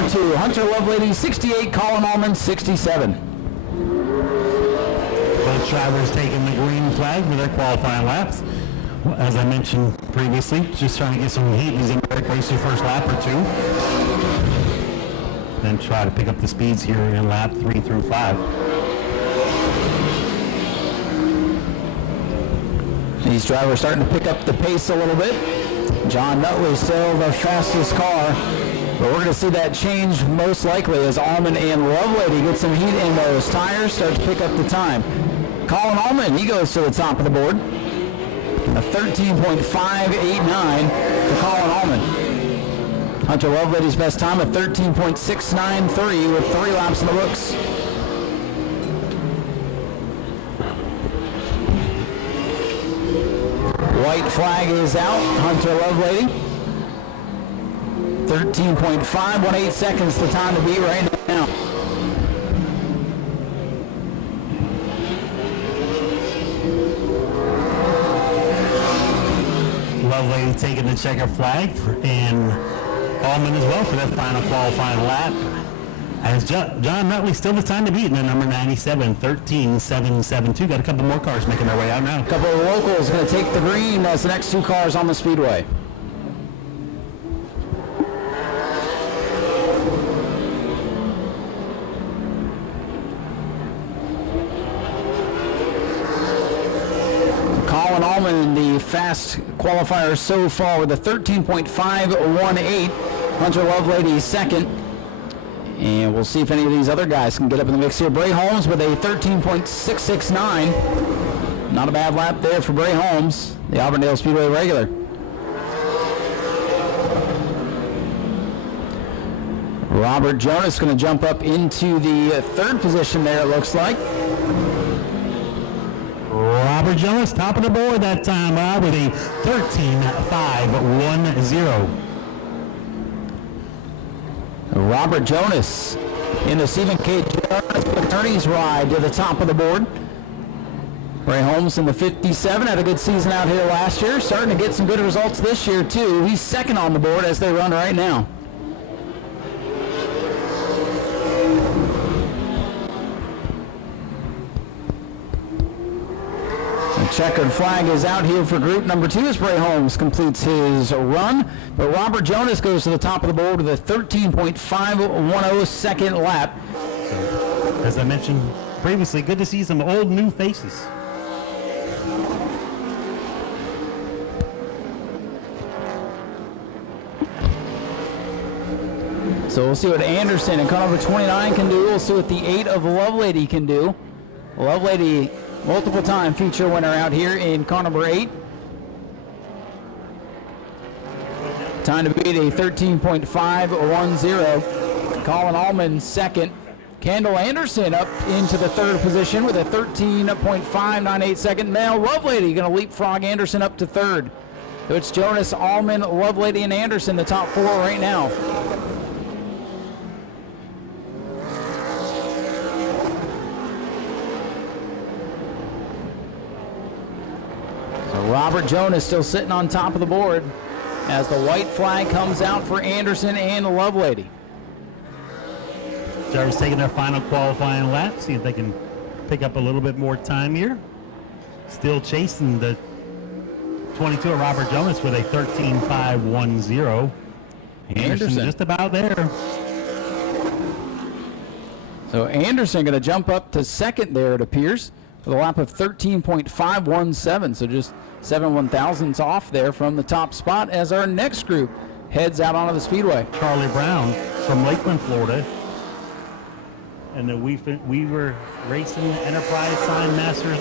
number 2, Hunter Lovelady 68, Colin Allman 67. Both drivers taking the green flag for their qualifying laps. As I mentioned previously, just trying to get some heat in these race the first lap or two. Then try to pick up the speeds here in lap 3 through 5. These drivers starting to pick up the pace a little bit. John Nutley still the fastest car, but we're going to see that change most likely as Allman and Lovelady get some heat in those tires, start to pick up the time. Colin Allman, he goes to the top of the board. A 13.589 for Colin Allman. Hunter Lovelady's best time, a 13.693 with 3 laps in the books. White flag is out. Hunter Lovelady. 13.518 seconds the time to beat right now. Lovelady taking the checker flag and Allman as well for that final qualifying lap. As John Nutley still the time to beat in the number 97, 13.772. Got a couple more cars making their way out now. A couple of locals going to take the green as the next 2 cars on the speedway. Colin Allman, the fast qualifier so far with a 13.518. Hunter Lovelady second. And we'll see if any of these other guys can get up in the mix here. Bray Holmes with a 13.669. Not a bad lap there for Bray Holmes, the Auburndale Speedway regular. Robert Jonas going to jump up into the 3rd position there, it looks like. Robert Jonas, top of the board that time with a 13.510. Robert Jonas in the Stephen K. Jonas attorney's ride to the top of the board. Bray Holmes in the 57 had a good season out here last year, starting to get some good results this year too. He's second on the board as they run right now. The checkered flag is out here for group number 2 as Bray Holmes completes his run. But Robert Jonas goes to the top of the board with a 13.510 second lap. As I mentioned previously, good to see some old new faces. So we'll see what Anderson and car number 29 can do. We'll see what the 8 of Lovelady can do. Lovelady, multiple time feature winner out here in car number 8. Time to beat a 13.510. Colin Allman second. Kendall Anderson up into the 3rd position with a 13.598 second. Now Lovelady going to leapfrog Anderson up to 3rd. So it's Jonas, Allman, Lovelady, and Anderson, the top 4 right now. So Robert Jonas still sitting on top of the board as the white flag comes out for Anderson and Lovelady. Drivers taking their final qualifying lap, see if they can pick up a little bit more time here. Still chasing the 22 of Robert Jonas with a 13.510. Anderson just about there. So Anderson going to jump up to second there, it appears, with a lap of 13.517. So just 7 1/1000ths off there from the top spot as our next group heads out onto the speedway. Charlie Brown from Lakeland, Florida. And the Weaver Racing Enterprise Sign Masters.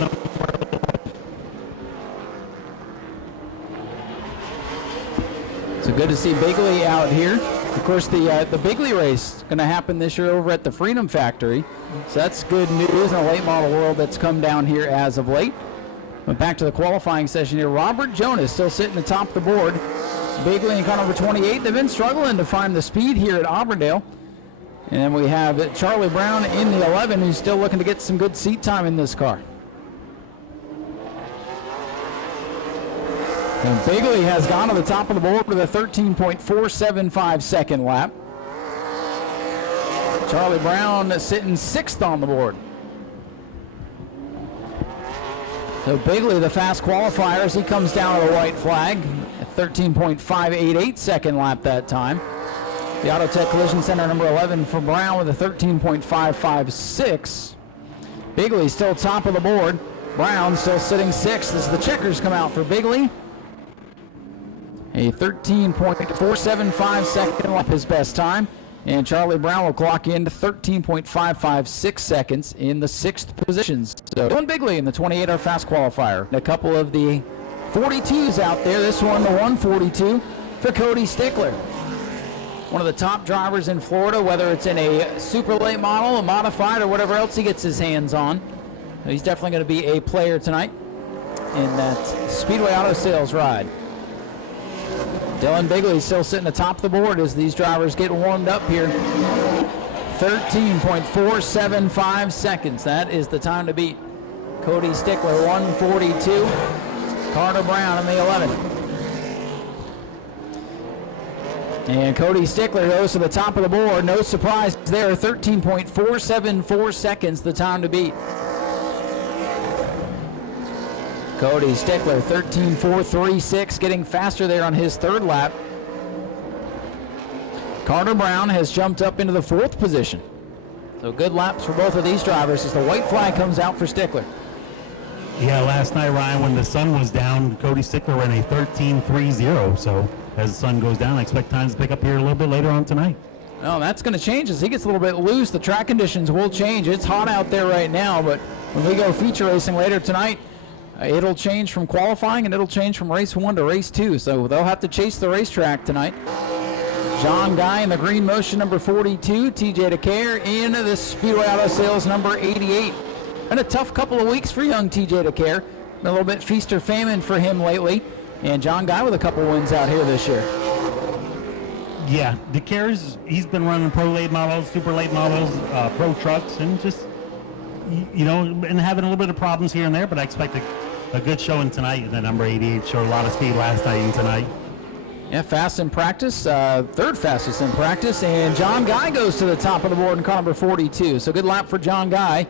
So good to see Bigley out here. Of course, the Bigley race is going to happen this year over at the Freedom Factory. So that's good news in a late model world that's come down here as of late. But back to the qualifying session here. Robert Jonas still sitting atop the board. Bigley in car number 28. They've been struggling to find the speed here at Auburndale. And then we have Charlie Brown in the 11 who's still looking to get some good seat time in this car. And Bigley has gone to the top of the board with a 13.475 second lap. Charlie Brown sitting 6th on the board. So Bigley, the fast qualifier, as he comes down to the white flag, at 13.588 second lap that time. The Auto Tech Collision Center number 11 for Brown with a 13.556. Bigley still top of the board. Brown still sitting 6th as the checkers come out for Bigley. A 13.475 second lap his best time. And Charlie Brown will clock in to 13.556 seconds in the 6th positions. So Dylan Bigley in the 28-hour fast qualifier. And a couple of the 42s out there. This one, the 142 for Cody Stickler. One of the top drivers in Florida, whether it's in a super late model, a modified, or whatever else he gets his hands on. He's definitely going to be a player tonight in that Speedway Auto Sales ride. Dylan Bigley still sitting atop the board as these drivers get warmed up here. 13.475 seconds. That is the time to beat. Cody Stickler, 142. Carter Brown in the 11. And Cody Stickler goes to the top of the board. No surprise there. 13.474 seconds, the time to beat. Cody Stickler, 13.436, getting faster there on his 3rd lap. Carter Brown has jumped up into the 4th position. So good laps for both of these drivers as the white flag comes out for Stickler. Yeah, last night, Ryan, when the sun was down, Cody Stickler ran a 13.30. So as the sun goes down, I expect times to pick up here a little bit later on tonight. Oh, that's going to change as he gets a little bit loose. The track conditions will change. It's hot out there right now, but when we go feature racing later tonight, it'll change from qualifying and it'll change from race 1 to race 2. So they'll have to chase the racetrack tonight. John Guy in the green motion number 42. TJ DeCare in the Speedway Auto Sales number 88. Been a tough couple of weeks for young TJ DeCare. Been a little bit feast or famine for him lately. And John Guy with a couple wins out here this year. Yeah, he's been running pro late models, super late models, pro trucks, and just, and having a little bit of problems here and there, but I expect a good showing tonight. And that number 88 showed a lot of speed last night and tonight. Yeah, fast in practice, 3rd fastest in practice, and John Guy goes to the top of the board in car number 42. So good lap for John Guy.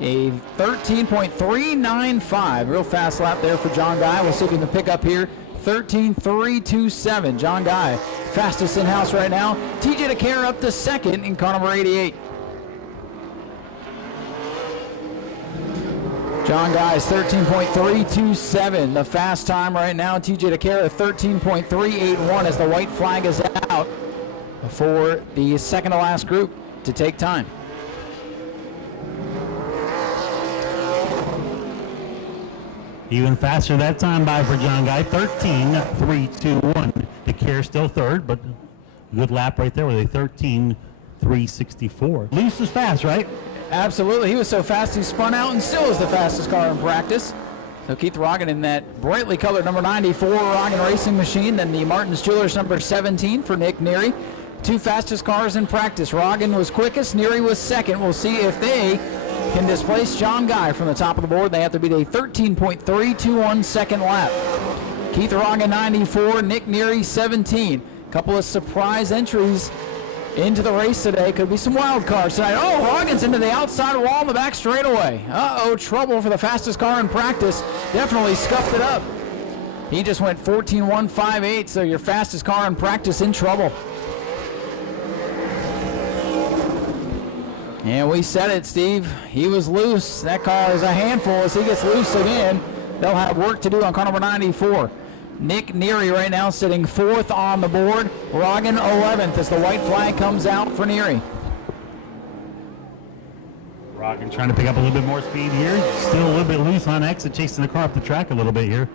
A 13.395, real fast lap there for John Guy. We'll see if we can pick up here. 13.327. John Guy, fastest in-house right now. TJ DeCare up to 2nd in car number 88. John Guy's 13.327, the fast time right now. TJ DeCare 13.381 as the white flag is out for the second to last group to take time. Even faster that time by for John Guy, 13.321. DeCare still 3rd, but good lap right there with a 13.364. Loose is fast, right? Absolutely. He was so fast he spun out and still is the fastest car in practice. So Keith Roggen in that brightly colored number 94 Roggen Racing Machine, then the Martin's Jewelers number 17 for Nick Neary. 2 fastest cars in practice. Roggen was quickest, Neary was 2nd. We'll see if they can displace John Guy from the top of the board. They have to beat a 13.321 second lap. Keith Roggen 94, Nick Neary 17. Couple of surprise entries into the race today. Could be some wild cards tonight. Oh, Roggen's into the outside wall in the back straightaway. Uh-oh, trouble for the fastest car in practice. Definitely scuffed it up. He just went 14.158, so your fastest car in practice in trouble. And we said it, Steve. He was loose. That car is a handful as he gets loose again. They'll have work to do on car number 94. Nick Neary right now sitting 4th on the board. Roggen 11th as the white flag comes out for Neary. Roggen trying to pick up a little bit more speed here. Still a little bit loose on exit, chasing the car up the track a little bit here.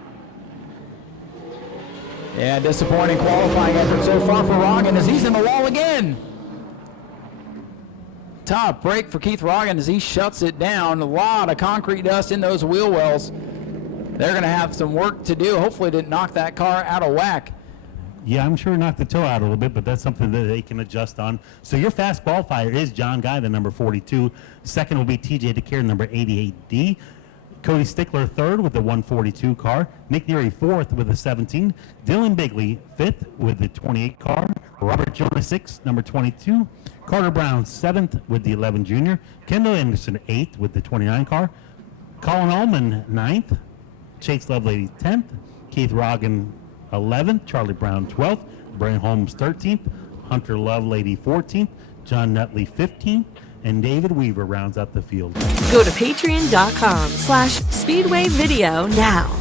Yeah, disappointing qualifying effort so far for Roggen as he's in the wall again. Top break for Keith Roggen as he shuts it down. A lot of concrete dust in those wheel wells. They're going to have some work to do. Hopefully didn't knock that car out of whack. Yeah, I'm sure it knocked the toe out a little bit, but that's something that they can adjust on. So your fast qualifier is John Guy, the number 42. Second will be TJ DeCare, number 88D. Cody Stickler third with the 142 car. Nick Neary fourth with the 17. Dylan Bigley fifth with the 28 car. Robert Jonas sixth, number 22. Carter Brown seventh with the 11 junior. Kendall Anderson eighth with the 29 car. Colin Ullman ninth. Chase Lovelady 10th. Keith Roggen 11th. Charlie Brown 12th. Brian Holmes 13th. Hunter Lovelady 14th. John Nutley 15th. And David Weaver rounds out the field. Go to patreon.com/Speedway Video now.